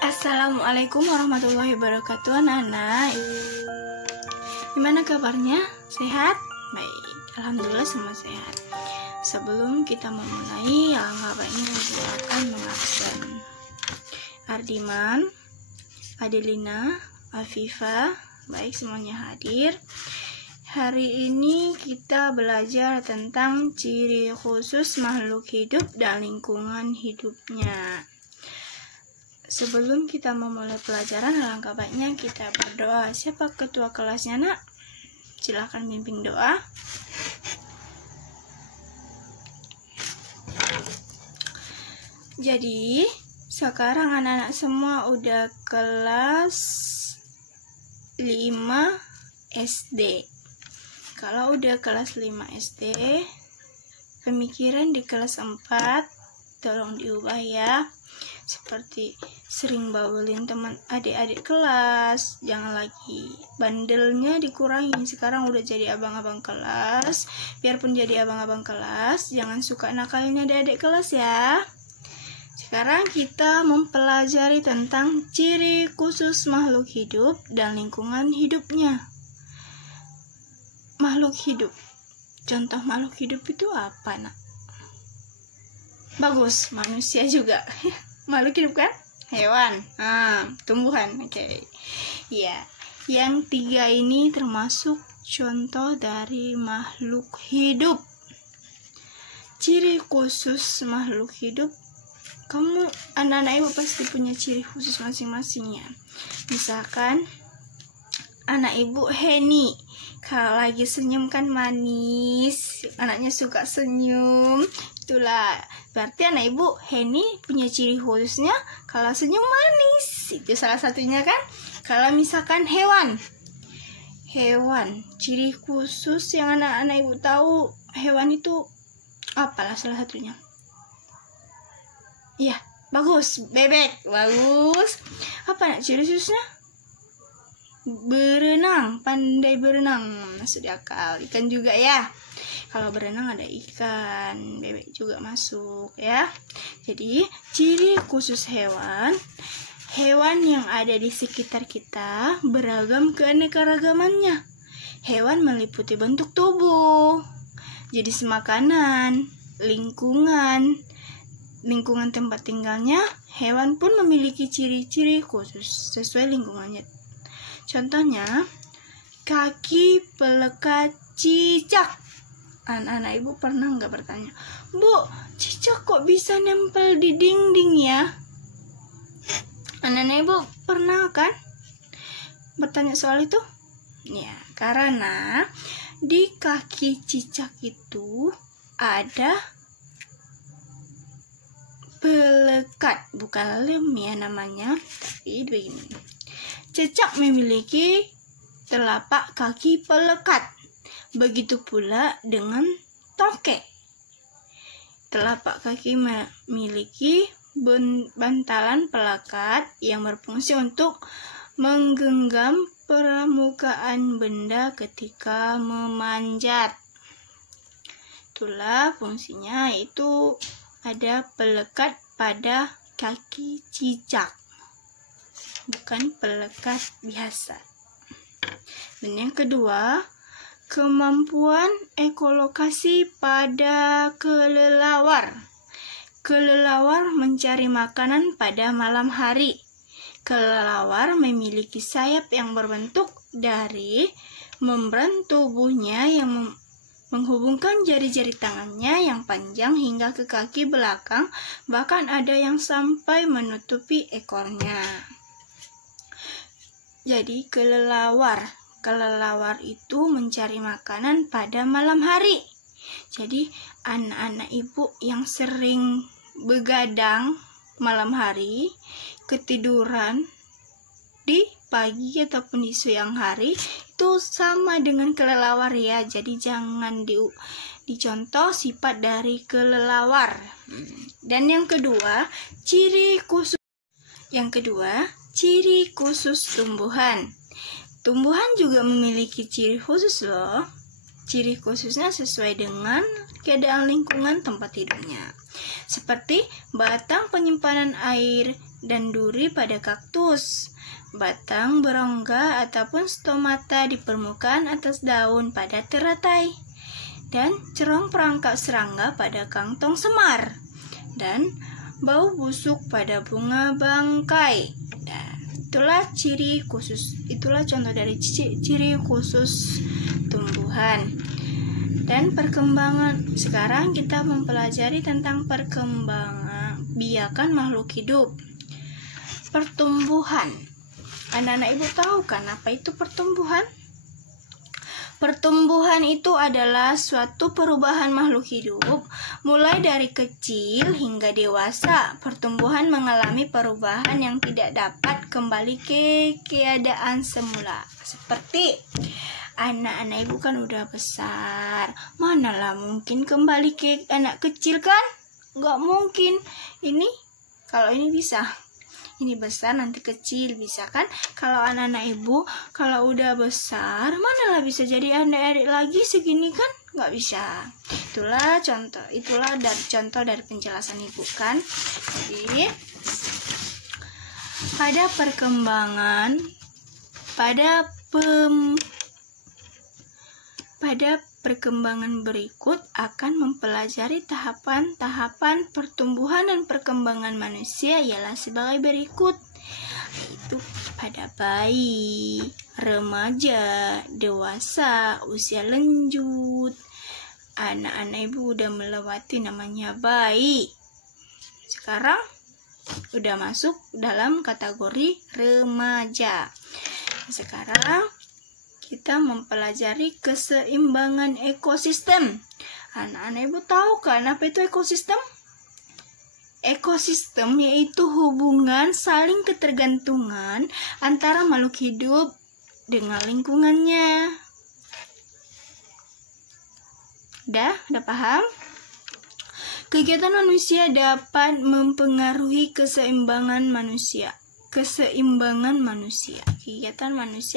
Assalamualaikum warahmatullahi wabarakatuh, anak-anak. Gimana kabarnya? Sehat? Baik, alhamdulillah semua sehat. Sebelum kita memulai, alangkah baiknya silakan mengabsen. Ardiman, Adelina, Afifa, baik semuanya hadir. Hari ini kita belajar tentang ciri khusus makhluk hidup dan lingkungan hidupnya. Sebelum kita memulai pelajaran, alangkah baiknya kita berdoa. Siapa ketua kelasnya, nak? Silakan bimbing doa. Jadi, sekarang anak-anak semua udah kelas 5 SD. Kalau udah kelas 5 SD, pemikiran di kelas 4 tolong diubah ya. Seperti sering bawelin teman adik-adik kelas, jangan lagi. Bandelnya dikurangin, sekarang udah jadi abang-abang kelas. Biarpun jadi abang-abang kelas, jangan suka nakalin adik-adik kelas ya. Sekarang kita mempelajari tentang ciri khusus makhluk hidup dan lingkungan hidupnya. Makhluk hidup. Contoh makhluk hidup itu apa, nak? Bagus, manusia juga. Makhluk hidup kan? Hewan, tumbuhan, oke. Ya, yang 3 ini termasuk contoh dari makhluk hidup. Ciri khusus makhluk hidup, kamu anak-anak ibu pasti punya ciri khusus masing-masingnya. Misalkan anak ibu Heni, kalau lagi senyum kan manis, anaknya suka senyum, itulah berarti anak ibu Heni punya ciri khususnya kalau senyum manis, itu salah satunya kan. Kalau misalkan hewan, ciri khusus yang anak-anak ibu tahu hewan itu apalah salah satunya? Iya, bagus, bebek, bagus. Apa nak ciri khususnya? Berenang, pandai berenang, masuk di akal. Ikan juga ya, kalau berenang ada ikan, bebek juga masuk ya. Jadi ciri khusus hewan yang ada di sekitar kita beragam keanekaragamannya. Hewan meliputi bentuk tubuh, jenis makanan, lingkungan tempat tinggalnya. Hewan pun memiliki ciri-ciri khusus sesuai lingkungannya. Contohnya, kaki pelekat cicak. Anak-anak ibu pernah nggak bertanya, Bu, cicak kok bisa nempel di dinding ya? Anak-anak ibu pernah kan bertanya soal itu? Ya, karena di kaki cicak itu ada pelekat, bukan lem ya namanya, tapi begini. Cicak memiliki telapak kaki pelekat. Begitu pula dengan tokek. Telapak kaki memiliki bantalan pelekat yang berfungsi untuk menggenggam permukaan benda ketika memanjat. Itulah fungsinya, itu ada pelekat pada kaki cicak, bukan pelekat biasa. Dan yang kedua, kemampuan ekolokasi pada kelelawar. Kelelawar mencari makanan pada malam hari. Kelelawar memiliki sayap yang berbentuk dari membran tubuhnya yang menghubungkan jari-jari tangannya yang panjang hingga ke kaki belakang, bahkan ada yang sampai menutupi ekornya. Jadi kelelawar itu mencari makanan pada malam hari. Jadi anak-anak ibu yang sering begadang malam hari, ketiduran di pagi ataupun di siang hari, itu sama dengan kelelawar ya. Jadi jangan dicontoh sifat dari kelelawar. Dan yang kedua, ciri khusus tumbuhan. Tumbuhan juga memiliki ciri khusus loh. Ciri khususnya sesuai dengan keadaan lingkungan tempat hidupnya. Seperti batang penyimpanan air dan duri pada kaktus, batang berongga ataupun stomata di permukaan atas daun pada teratai, dan cerong perangkap serangga pada kantong semar, dan bau busuk pada bunga bangkai. Nah, itulah contoh dari ciri khusus tumbuhan. Dan perkembangan. Sekarang kita mempelajari tentang perkembangan biakan makhluk hidup. Pertumbuhan. Anak-anak ibu tahu kan apa itu pertumbuhan? Pertumbuhan itu adalah suatu perubahan makhluk hidup mulai dari kecil hingga dewasa. Pertumbuhan mengalami perubahan yang tidak dapat kembali ke keadaan semula. Seperti anak-anak ibu kan udah besar, manalah mungkin kembali ke anak kecil kan? Nggak mungkin. Kalau ini bisa. Ini besar nanti kecil, bisa kan? Kalau anak-anak ibu, kalau udah besar, manalah bisa jadi adik-adik lagi segini kan? Nggak bisa. Itulah contoh dari penjelasan ibu kan? Jadi, pada perkembangan berikut akan mempelajari tahapan-tahapan pertumbuhan dan perkembangan manusia ialah sebagai berikut, yaitu pada bayi, remaja, dewasa, usia lanjut. Anak-anak ibu udah melewati namanya bayi. Sekarang udah masuk dalam kategori remaja. Sekarang kita mempelajari keseimbangan ekosistem. Anak-anak ibu tahu kan apa itu ekosistem? Ekosistem yaitu hubungan saling ketergantungan antara makhluk hidup dengan lingkungannya. Udah paham? Kegiatan manusia dapat mempengaruhi keseimbangan manusia. Kegiatan manusia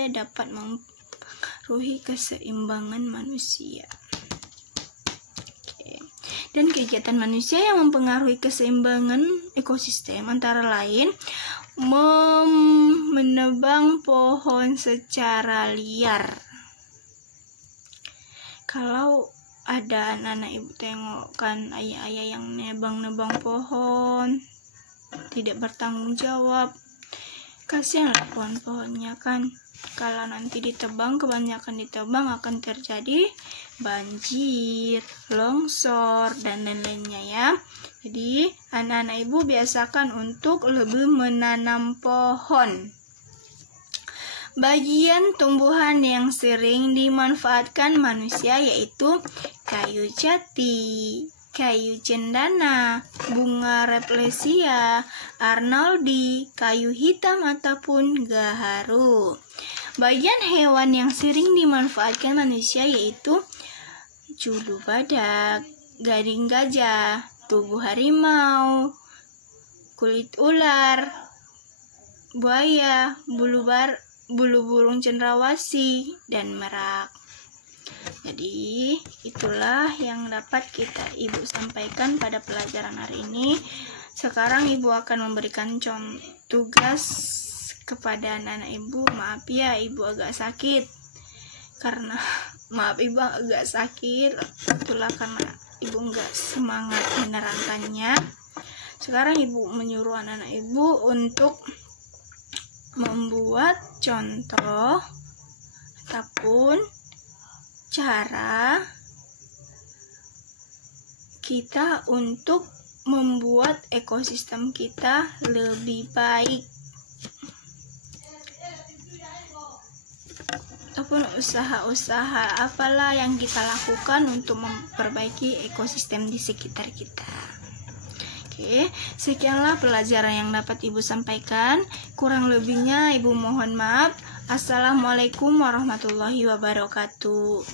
dapat mempengaruhi keseimbangan manusia. Dan kegiatan manusia yang mempengaruhi keseimbangan ekosistem antara lain menebang pohon secara liar. Kalau ada anak-anak ibu tengok kan ayah-ayah yang nebang-nebang pohon, tidak bertanggung jawab, kasihanlah pohon-pohonnya kan. Kalau nanti kebanyakan ditebang akan terjadi banjir, longsor, dan lain-lainnya ya. Jadi anak-anak ibu biasakan untuk lebih menanam pohon. Bagian tumbuhan yang sering dimanfaatkan manusia yaitu kayu jati, kayu cendana, bunga rafflesia, arnoldi, kayu hitam ataupun gaharu. Bagian hewan yang sering dimanfaatkan manusia yaitu julu badak, gading gajah, tubuh harimau, kulit ular, buaya, bulu burung cendrawasih, dan merak. Jadi itulah yang dapat ibu sampaikan pada pelajaran hari ini. Sekarang ibu akan memberikan tugas kepada anak-anak ibu. Maaf ya, ibu agak sakit. Itulah karena ibu enggak semangat menerangkannya. Sekarang ibu menyuruh anak-anak ibu untuk membuat contoh ataupun cara kita untuk membuat ekosistem kita lebih baik, ataupun usaha-usaha apalah yang kita lakukan untuk memperbaiki ekosistem di sekitar kita. Oke, sekianlah pelajaran yang dapat ibu sampaikan. Kurang lebihnya ibu mohon maaf. Assalamualaikum warahmatullahi wabarakatuh.